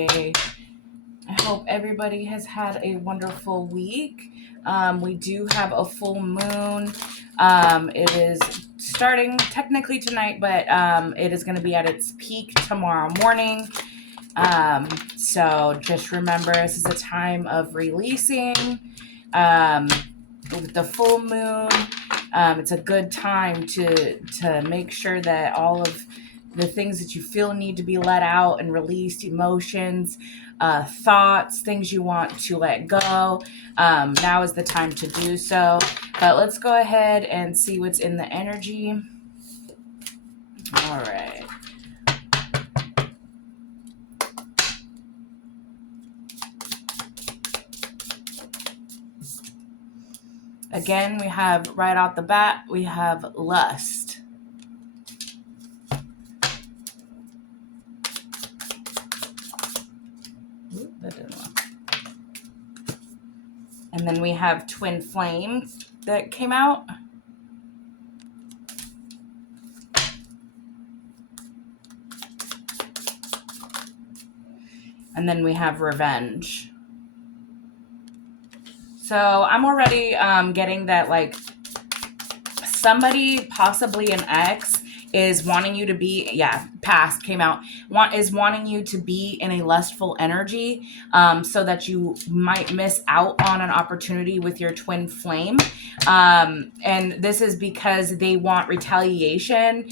I hope everybody has had a wonderful week. We do have a full moon. It is starting technically tonight, but it is going to be at its peak tomorrow morning. Um, so just remember, this is a time of releasing. Um, with the full moon, it's a good time to make sure that all of the things that you feel need to be let out and released, emotions, thoughts, things you want to let go. Now is the time to do so. But let's go ahead and see what's in the energy. All right. Again, we have right out the bat, we have lust. Ooh, that didn't work. And then we have twin flame that came out. And then we have revenge. So I'm already getting that, like, somebody, possibly an ex, is wanting you to be, past came out, is wanting you to be in a lustful energy, so that you might miss out on an opportunity with your twin flame. And this is because they want retaliation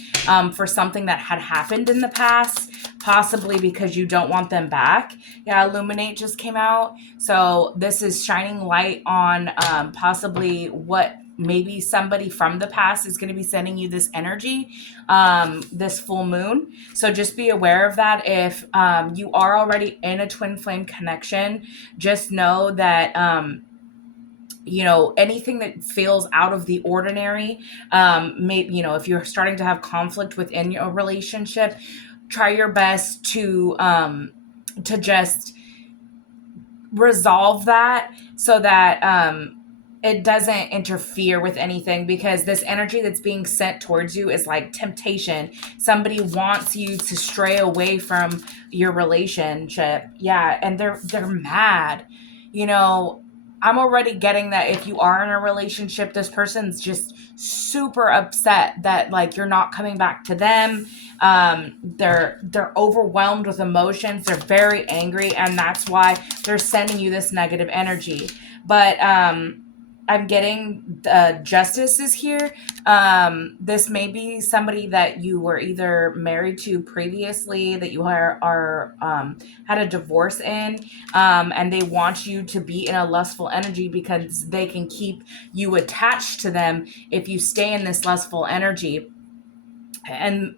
for something that had happened in the past, possibly because you don't want them back. Yeah, Illuminate just came out. So this is shining light on possibly what maybe somebody from the past is going to be sending you this energy, this full moon. So just be aware of that. If you are already in a twin flame connection, just know that anything that feels out of the ordinary, maybe, if you're starting to have conflict within your relationship, try your best to just resolve that, so that it doesn't interfere with anything, because this energy that's being sent towards you is like temptation. Somebody wants you to stray away from your relationship. Yeah, and they're mad. I'm already getting that if you are in a relationship, this person's just super upset that, like, you're not coming back to them. They're overwhelmed with emotions. They're very angry, and that's why they're sending you this negative energy. But I'm getting justice is here. This may be somebody that you were either married to previously, that you are had a divorce in, and they want you to be in a lustful energy because they can keep you attached to them if you stay in this lustful energy and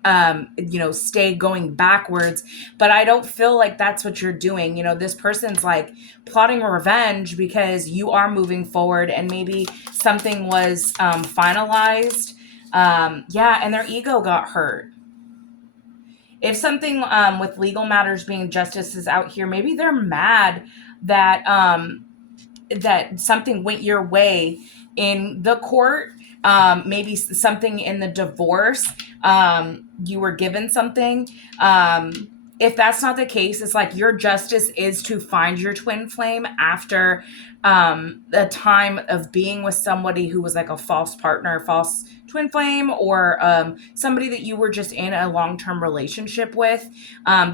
stay going backwards. But I don't feel like that's what you're doing. This person's like plotting revenge because you are moving forward, and maybe something was finalized. And their ego got hurt. If something with legal matters being justice is out here, maybe they're mad that that something went your way in the court. Maybe something in the divorce, you were given something. If that's not the case, it's like your justice is to find your twin flame after a time of being with somebody who was like a false partner, false twin flame, or somebody that you were just in a long-term relationship with.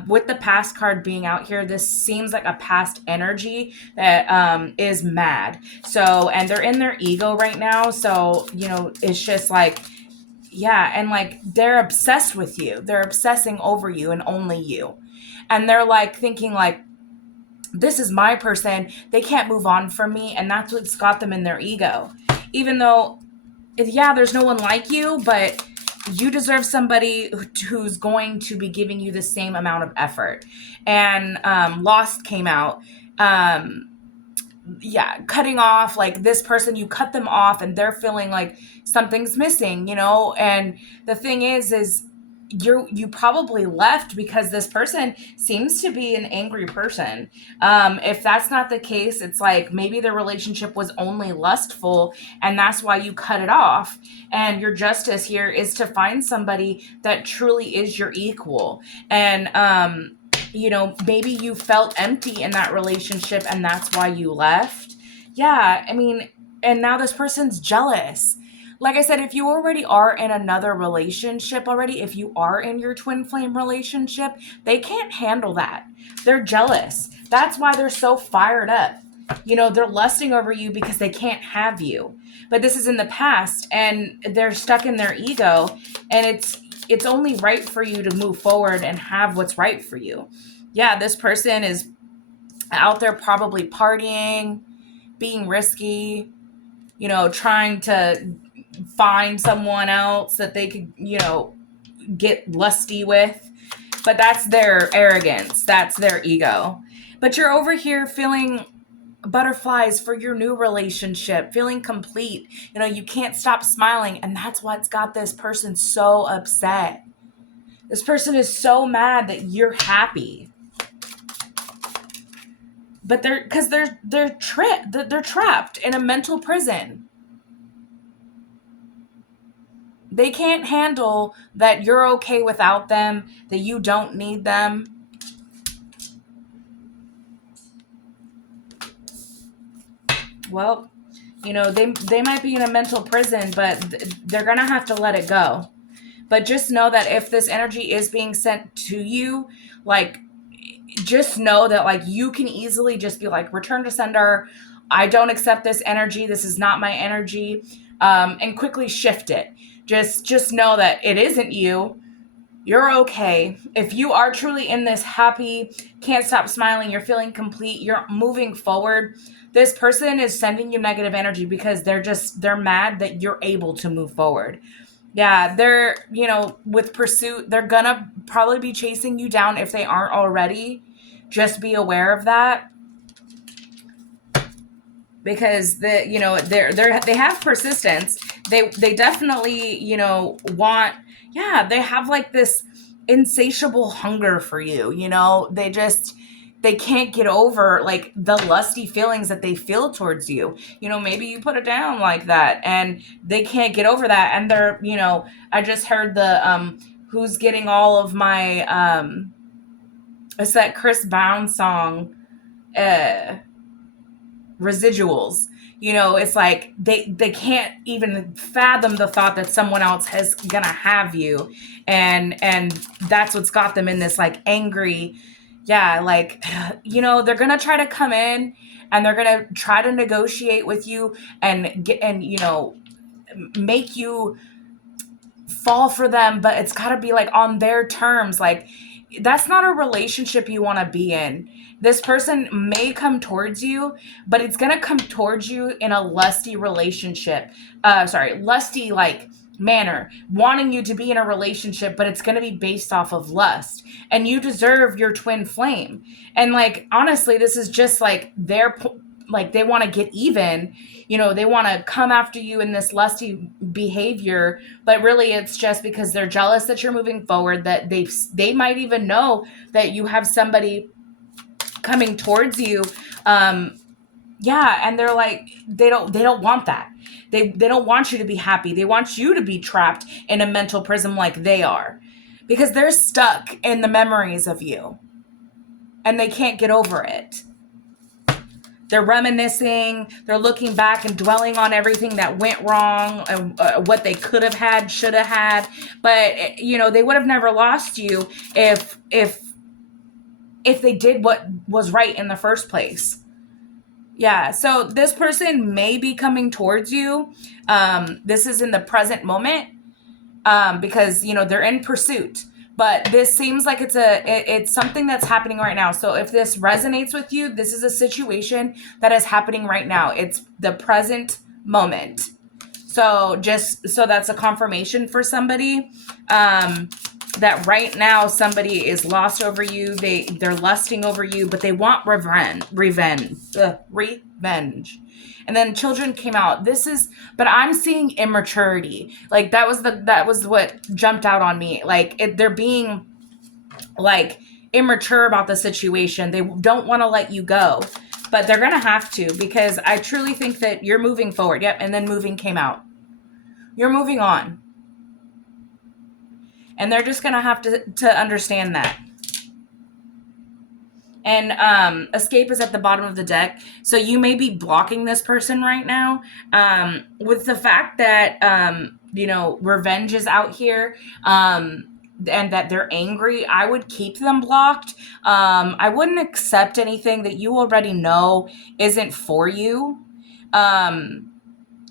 With the past card being out here, this seems like a past energy that is mad. So, and they're in their ego right now. So, it's just like, yeah, and like they're obsessed with you. They're obsessing over you and only you. And they're like thinking like, this is my person. They can't move on from me. And that's what's got them in their ego. Even though, yeah, there's no one like you, but you deserve somebody who's going to be giving you the same amount of effort. And Lost came out. Cutting off, like, this person, you cut them off and they're feeling like something's missing, and the thing is you probably left because this person seems to be an angry person. If that's not the case, it's like maybe the relationship was only lustful and that's why you cut it off. And your justice here is to find somebody that truly is your equal. And maybe you felt empty in that relationship and that's why you left. Yeah, I mean, and now this person's jealous. Like I said, if you already are in another relationship already, if you are in your twin flame relationship, they can't handle that. They're jealous. That's why they're so fired up. They're lusting over you because they can't have you. But this is in the past and they're stuck in their ego, and it's only right for you to move forward and have what's right for you. Yeah, this person is out there probably partying, being risky, trying to find someone else that they could, get lusty with. But that's their arrogance, that's their ego. But you're over here feeling butterflies for your new relationship, feeling complete. You can't stop smiling, and that's what's got this person so upset. This person is so mad that you're happy. But they're trapped in a mental prison. They can't handle that you're okay without them, that you don't need them. Well, they might be in a mental prison, but they're going to have to let it go. But just know that if this energy is being sent to you, like, just know that, like, you can easily just be like, return to sender. I don't accept this energy. This is not my energy. And quickly shift it. Just know that it isn't you. You're okay. If you are truly in this happy, can't stop smiling, you're feeling complete, you're moving forward, this person is sending you negative energy because they're mad that you're able to move forward. Yeah, they're, with pursuit, they're gonna probably be chasing you down if they aren't already. Just be aware of that. Because they have persistence. They definitely, want, yeah, they have like this insatiable hunger for you. They can't get over like the lusty feelings that they feel towards you. Maybe you put it down like that and they can't get over that. And they're, I just heard the who's getting all of my it's that Chris Brown song, Residuals. It's like they can't even fathom the thought that someone else is gonna have you, and that's what's got them in this like angry. Yeah, like, they're gonna try to come in and they're gonna try to negotiate with you and make you fall for them, but it's got to be like on their terms. Like, that's not a relationship you want to be in. This person may come towards you, but it's going to come towards you in a lusty relationship. Lusty like manner, wanting you to be in a relationship, but it's going to be based off of lust. And you deserve your twin flame. And like, honestly, this is just like like they want to get even. They want to come after you in this lusty behavior, but really it's just because they're jealous that you're moving forward, that they might even know that you have somebody coming towards you. And they're like, they don't want that. They don't want you to be happy. They want you to be trapped in a mental prison like they are, because they're stuck in the memories of you and they can't get over it. They're reminiscing, they're looking back and dwelling on everything that went wrong and what they could have had, should have had. But, they would have never lost you if they did what was right in the first place. Yeah, so this person may be coming towards you. This is in the present moment, because, they're in pursuit. But this seems like it's something that's happening right now. So if this resonates with you, this is a situation that is happening right now. It's the present moment. So that's a confirmation for somebody, that right now somebody is lost over you. They're lusting over you, but they want revenge. And then children came out. But I'm seeing immaturity. Like that was what jumped out on me. Like they're being like immature about the situation. They don't want to let you go, but they're going to have to, because I truly think that you're moving forward. Yep. And then moving came out. You're moving on. And they're just going to have to understand that. And escape is at the bottom of the deck. So you may be blocking this person right now. With the fact that revenge is out here. And that they're angry, I would keep them blocked. I wouldn't accept anything that you already know isn't for you. Um,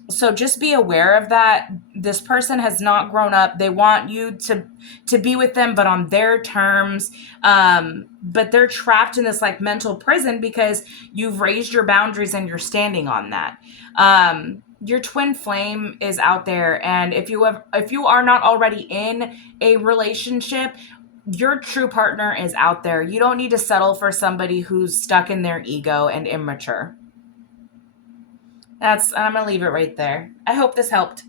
so just be aware of that. This person has not grown up. They want you to be with them, but on their terms. But they're trapped in this like mental prison because you've raised your boundaries and you're standing on that. Your twin flame is out there, and if you are not already in a relationship, your true partner is out there. You don't need to settle for somebody who's stuck in their ego and immature. I'm gonna leave it right there. I hope this helped.